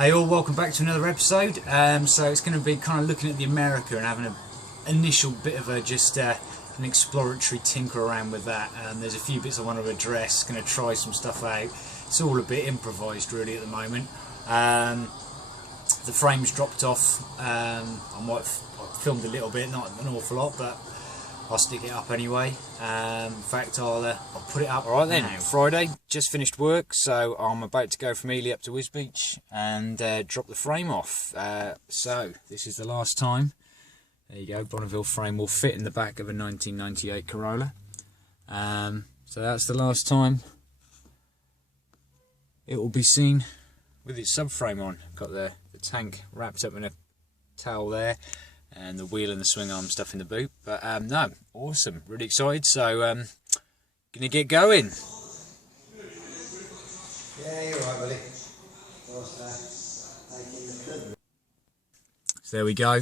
Hey all, welcome back to another episode. So it's going to be kind of looking at the America and having an initial bit of a an exploratory tinker around with that. There's a few bits I want to address, going to try some stuff out. It's all a bit improvised really at the moment. The frame's dropped off. I might have filmed a little bit, not an awful lot, but I'll stick it up anyway. In fact, I'll put it up. Alright then, now. Friday, just finished work, so I'm about to go from Ely up to Wisbeach and drop the frame off. So, this is the last time. There you go, Bonneville frame will fit in the back of a 1998 Corolla. So that's the last time it will be seen with its subframe on. Got the tank wrapped up in a towel there, and the wheel and the swing arm stuff in the boot. But no, awesome, really excited. So gonna get going. Yeah, you're right, buddy. So there we go.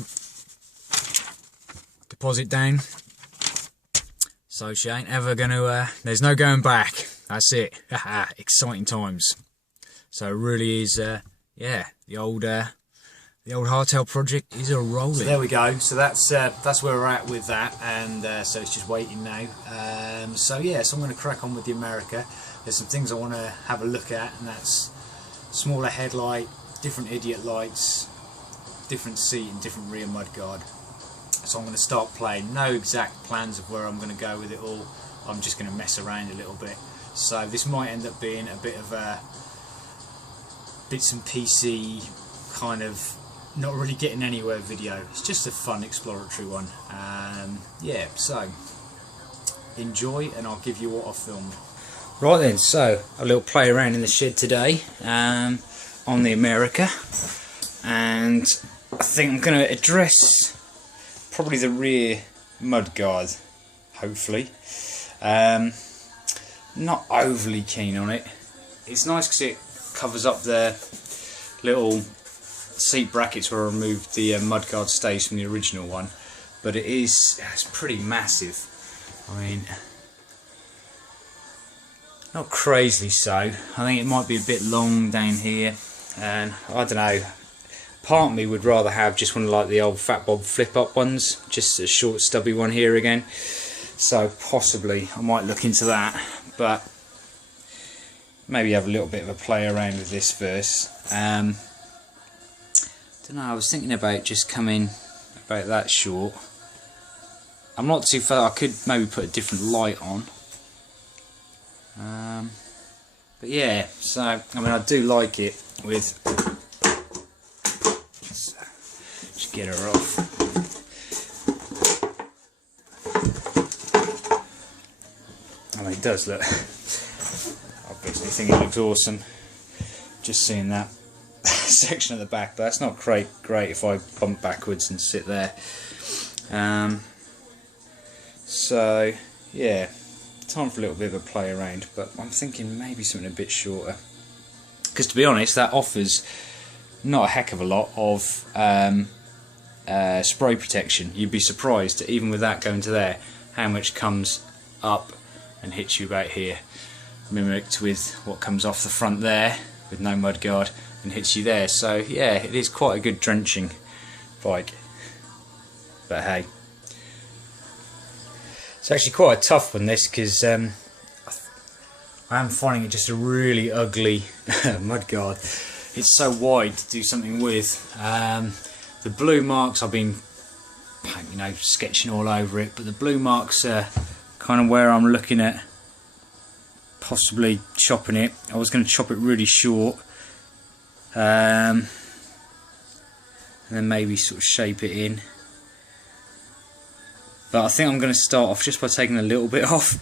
Deposit down. So she ain't ever gonna. There's no going back. That's it. Exciting times. So it really is. Yeah, the old hardtail project is a rolling. So there we go. So that's where we're at with that, and so it's just waiting now. So yeah, so I'm going to crack on with the America. There's some things I want to have a look at, and that's smaller headlight, different idiot lights, different seat, and different rear mudguard. So I'm going to start playing. No exact plans of where I'm going to go with it all. I'm just going to mess around a little bit. So this might end up being a bit of a bits and PC kind of not really getting anywhere video. It's just a fun exploratory one. Yeah, so enjoy, and I'll give you what I've filmed. Right then, so a little play around in the shed today on the America, and I think I'm going to address probably the rear mudguard, hopefully. Not overly keen on it. It's nice because it covers up the little seat brackets where I removed the mudguard stays from the original one, but it's pretty massive. I mean, not crazily so. I think it might be a bit long down here, and I don't know. Part of me would rather have just one of like the old Fat Bob flip up ones, just a short stubby one here again. So possibly I might look into that, but maybe have a little bit of a play around with this first. Don't know, I was thinking about just coming about that short. I'm not too far. I could maybe put a different light on. But yeah, so I mean, I do like it with. Just get her off. I mean, it does look. Obviously, think it looks awesome. Just seeing that section at the back, but that's not great if I bump backwards and sit there. So yeah, time for a little bit of a play around, but I'm thinking maybe something a bit shorter, because to be honest, that offers not a heck of a lot of spray protection. You'd be surprised, even with that going to there, how much comes up and hits you about here, mimicked with what comes off the front there with no mudguard and hits you there. So yeah, it is quite a good drenching bike, but hey, it's actually quite a tough one this, because I am finding it just a really ugly mudguard. It's so wide to do something with. The blue marks, I've been sketching all over it, but the blue marks are kind of where I'm looking at possibly chopping it. I was going to chop it really short, and then maybe sort of shape it in, but I think I'm going to start off just by taking a little bit off,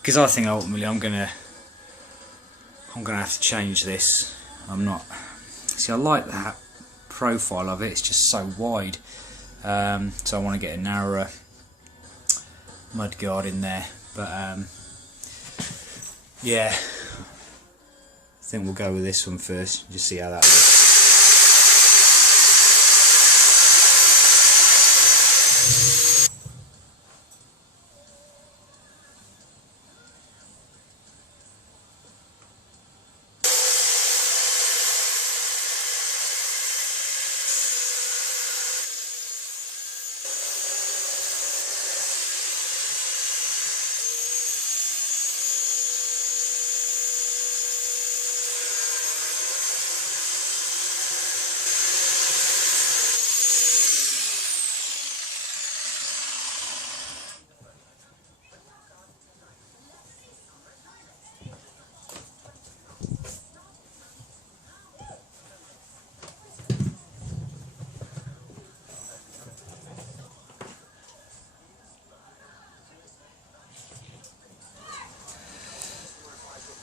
because I think ultimately I'm going to have to change this. I like that profile of it, it's just so wide, so I want to get a narrower mudguard in there, but yeah, I think we'll go with this one first, just see how that looks.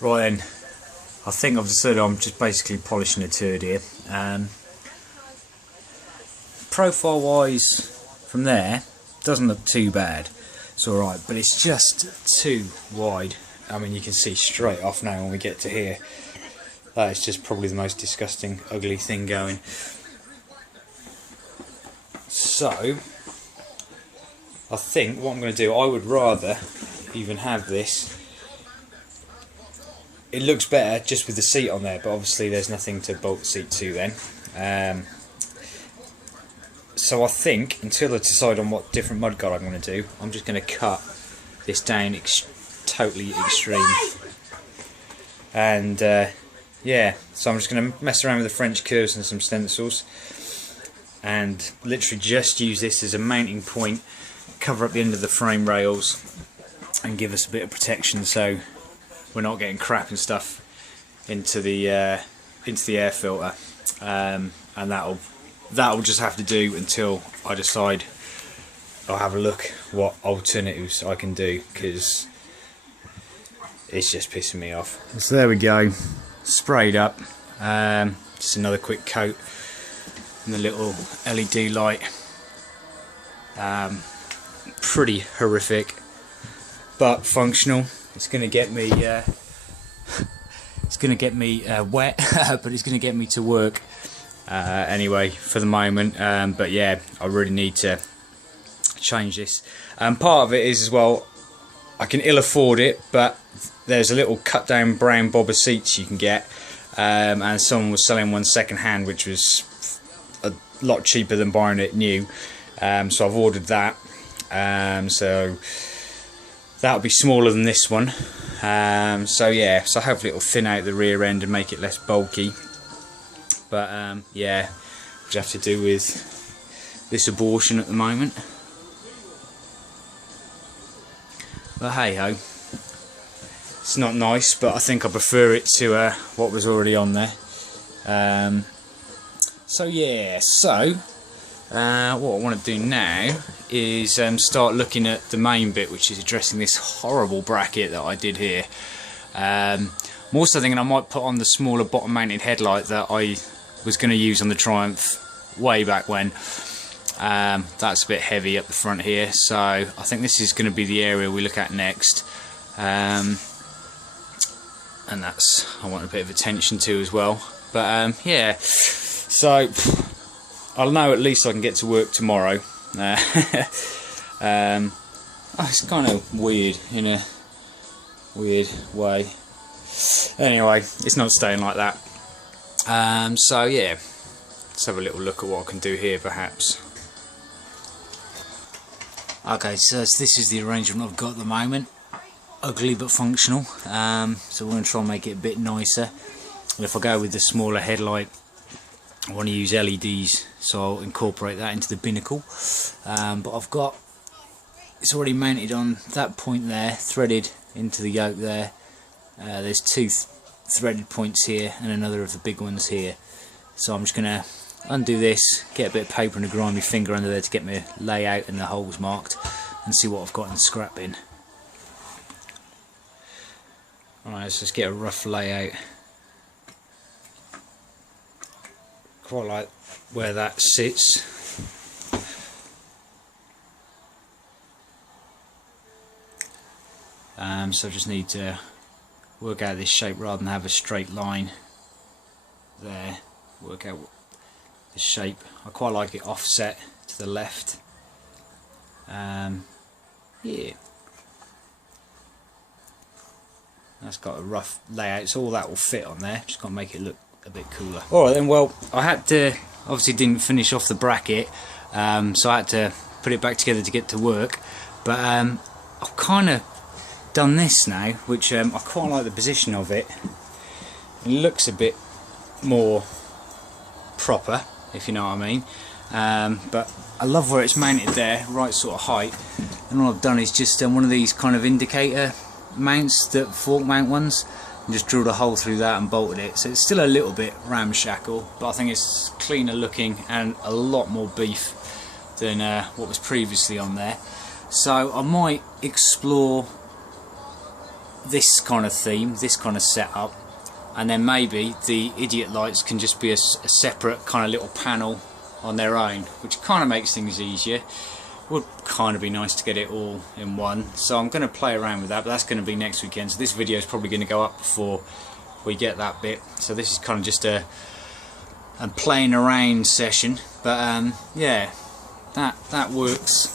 Right then, I think I've decided I'm just basically polishing a turd here. Profile wise from there doesn't look too bad, it's alright, but it's just too wide. I mean, you can see straight off now when we get to here. That is just probably the most disgusting, ugly thing going. So I think what I'm going to do, I would rather even have this. It looks better just with the seat on there, but obviously there's nothing to bolt the seat to then. So I think, until I decide on what different mudguard I'm going to do, I'm just going to cut this down totally extreme. And yeah, so I'm just going to mess around with the French curves and some stencils, and literally just use this as a mounting point, cover up the end of the frame rails, and give us a bit of protection so we're not getting crap and stuff into the air filter, and that'll just have to do until I decide. I'll have a look what alternatives I can do, because it's just pissing me off. So there we go, sprayed up. Just another quick coat and the little LED light. Pretty horrific, but functional. It's going to get me wet, but it's going to get me to work anyway for the moment. But yeah, I really need to change this. Part of it is as well, I can ill afford it, but there's a little cut down brown bobber seats you can get, and someone was selling one second hand, which was a lot cheaper than buying it new. So I've ordered that. So that'll be smaller than this one. So yeah, so hopefully it'll thin out the rear end and make it less bulky. But yeah, which I have to do with this abortion at the moment. But hey ho, it's not nice, but I think I prefer it to what was already on there. So yeah, so what I want to do now is start looking at the main bit, which is addressing this horrible bracket that I did here. I'm also thinking I might put on the smaller bottom mounted headlight that I was going to use on the Triumph way back when. That's a bit heavy up the front here, so I think this is going to be the area we look at next. And that's, I want a bit of attention to as well. But yeah, so I'll know at least I can get to work tomorrow. It's kind of weird in a weird way. Anyway, it's not staying like that. So yeah, let's have a little look at what I can do here perhaps. Okay, so this is the arrangement I've got at the moment. Ugly but functional. So we're going to try and make it a bit nicer. And if I go with the smaller headlight, I want to use LEDs, so I'll incorporate that into the binnacle. But I've got, it's already mounted on that point there, threaded into the yoke there. There's two threaded points here and another of the big ones here. So I'm just going to undo this, get a bit of paper and a grimy finger under there to get my layout and the holes marked, and see what I've got in the scrap bin. Alright, let's just get a rough layout. Quite like where that sits. So I just need to work out this shape rather than have a straight line there. Work out the shape. I quite like it offset to the left. Yeah, that's got a rough layout, so all that will fit on there. Just got to make it look a bit cooler. Alright then, well, I had to, obviously didn't finish off the bracket, so I had to put it back together to get to work. But I've kind of done this now, which I quite like the position of it. It looks a bit more proper, if you know what I mean. But I love where it's mounted there, right sort of height. And all I've done is just done one of these kind of indicator mounts, that fork mount ones, and just drilled a hole through that and bolted it. So it's still a little bit ramshackle, but I think it's cleaner looking and a lot more beef than what was previously on there. So I might explore this kind of theme, this kind of setup, and then maybe the idiot lights can just be a separate kind of little panel on their own, which kind of makes things easier. Would kind of be nice to get it all in one, so I'm going to play around with that, but that's going to be next weekend. So this video is probably going to go up before we get that bit, so this is kind of just a playing around session. But yeah, that works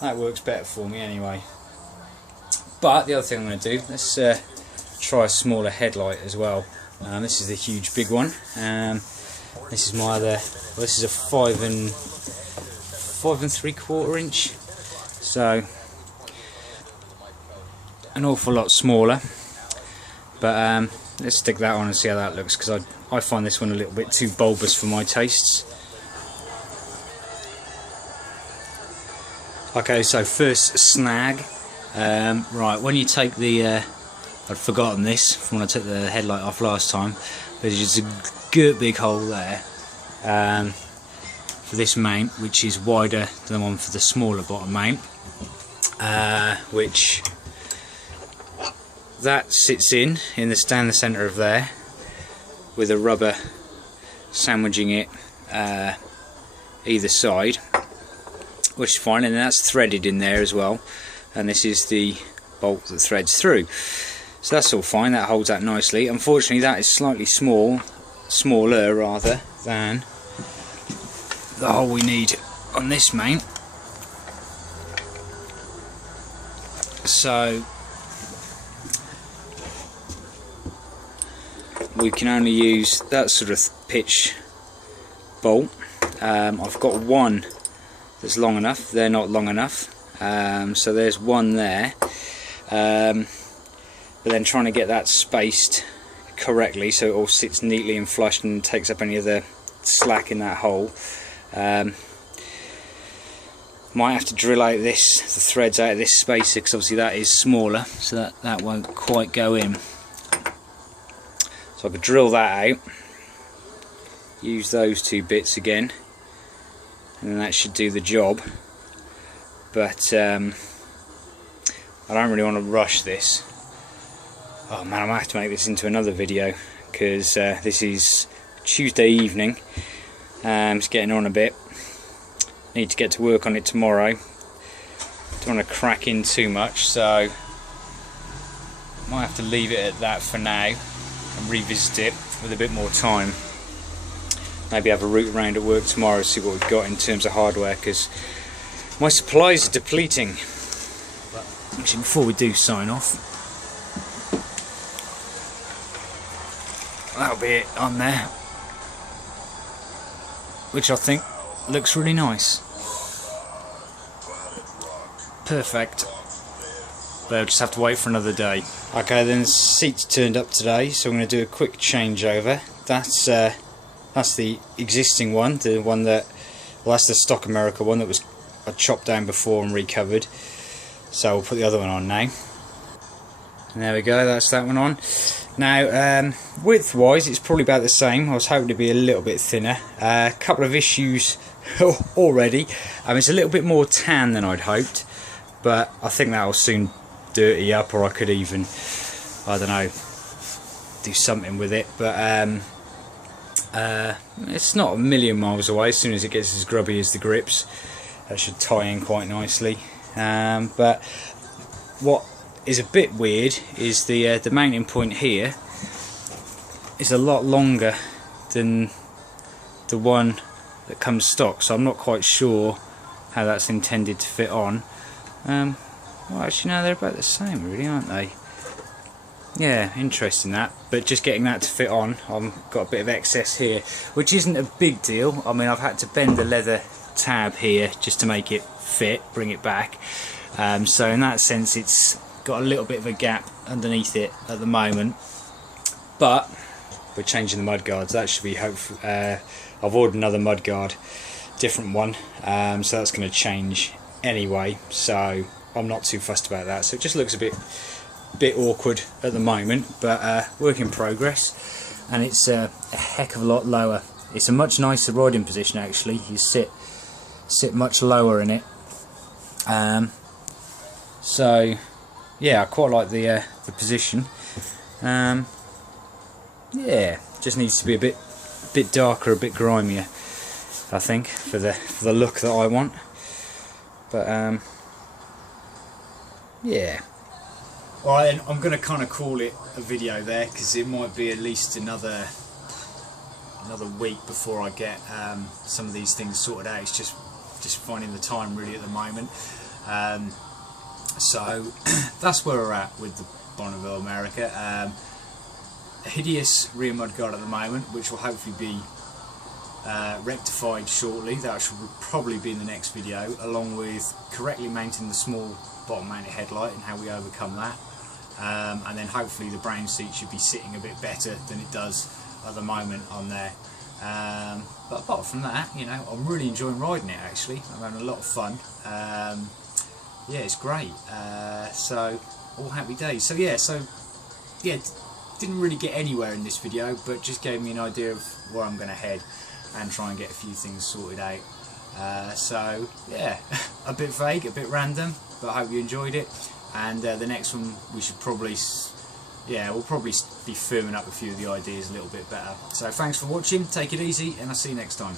better for me anyway. But the other thing I'm going to do, let's try a smaller headlight as well. This is the huge big one. This is my other, well, this is a 5 3/4 inch, so an awful lot smaller. But let's stick that on and see how that looks, because I find this one a little bit too bulbous for my tastes. Okay, so first snag. Right, when you take the I'd forgotten this from when I took the headlight off last time, but there's just a good big hole there for this mount, which is wider than the one for the smaller bottom mount, which that sits in down the centre of there, with a rubber sandwiching it either side, which is fine, and that's threaded in there as well, and this is the bolt that threads through, so that's all fine. That holds that nicely. Unfortunately, that is slightly smaller rather than the hole we need on this mount, so we can only use that sort of pitch bolt. I've got one that's long enough, they're not long enough, so there's one there, but then trying to get that spaced correctly so it all sits neatly and flush and takes up any of the slack in that hole. Might have to drill out the threads out of this spacer, because obviously that is smaller, so that won't quite go in. So I could drill that out, use those two bits again, and then that should do the job. But I don't really want to rush this. Oh man, I might have to make this into another video, because this is Tuesday evening. It's getting on a bit. Need to get to work on it tomorrow. Don't want to crack in too much, so might have to leave it at that for now and revisit it with a bit more time. Maybe have a route around at work tomorrow, see what we've got in terms of hardware, because my supplies are depleting. But actually, before we do sign off, that'll be it on there, which I think looks really nice. Perfect. But I'll just have to wait for another day. Okay, then the seats turned up today, so I'm going to do a quick changeover. That's the existing one, the one that, well, that's the stock America one that was I chopped down before and recovered. So we'll put the other one on now. And there we go, that's that one on. Now, width wise, it's probably about the same. I was hoping to be a little bit thinner. A couple of issues already. It's a little bit more tan than I'd hoped, but I think that'll soon dirty up, or I could even, I don't know, do something with it. But it's not a million miles away. As soon as it gets as grubby as the grips, that should tie in quite nicely. But what is a bit weird is the mounting point here is a lot longer than the one that comes stock, so I'm not quite sure how that's intended to fit on. Well, actually no, they're about the same really, aren't they? Yeah, interesting that, but just getting that to fit on, I've got a bit of excess here, which isn't a big deal. I mean, I've had to bend the leather tab here just to make it fit, bring it back, so in that sense it's got a little bit of a gap underneath it at the moment, but we're changing the mudguards. That should be hopeful. I've ordered another mudguard, different one, so that's going to change anyway, so I'm not too fussed about that. So it just looks a bit awkward at the moment, but work in progress, and it's a heck of a lot lower. It's a much nicer riding position actually. You sit much lower in it, so yeah, I quite like the position. Yeah, just needs to be a bit darker, a bit grimier, I think, for the look that I want. But yeah. Alright, I'm going to kind of call it a video there, because it might be at least another week before I get some of these things sorted out. It's just finding the time really at the moment. So that's where we're at with the Bonneville America. A hideous rear mudguard at the moment, which will hopefully be rectified shortly. That should probably be in the next video, along with correctly mounting the small bottom mounted headlight and how we overcome that. And then hopefully the brown seat should be sitting a bit better than it does at the moment on there. But apart from that, you know, I'm really enjoying riding it actually. I'm having a lot of fun. Yeah, it's great. So all happy days. So yeah, didn't really get anywhere in this video, but just gave me an idea of where I'm going to head and try and get a few things sorted out. So yeah, a bit vague, a bit random, but I hope you enjoyed it. And the next one we should probably, we'll probably be firming up a few of the ideas a little bit better. So thanks for watching, take it easy, and I'll see you next time.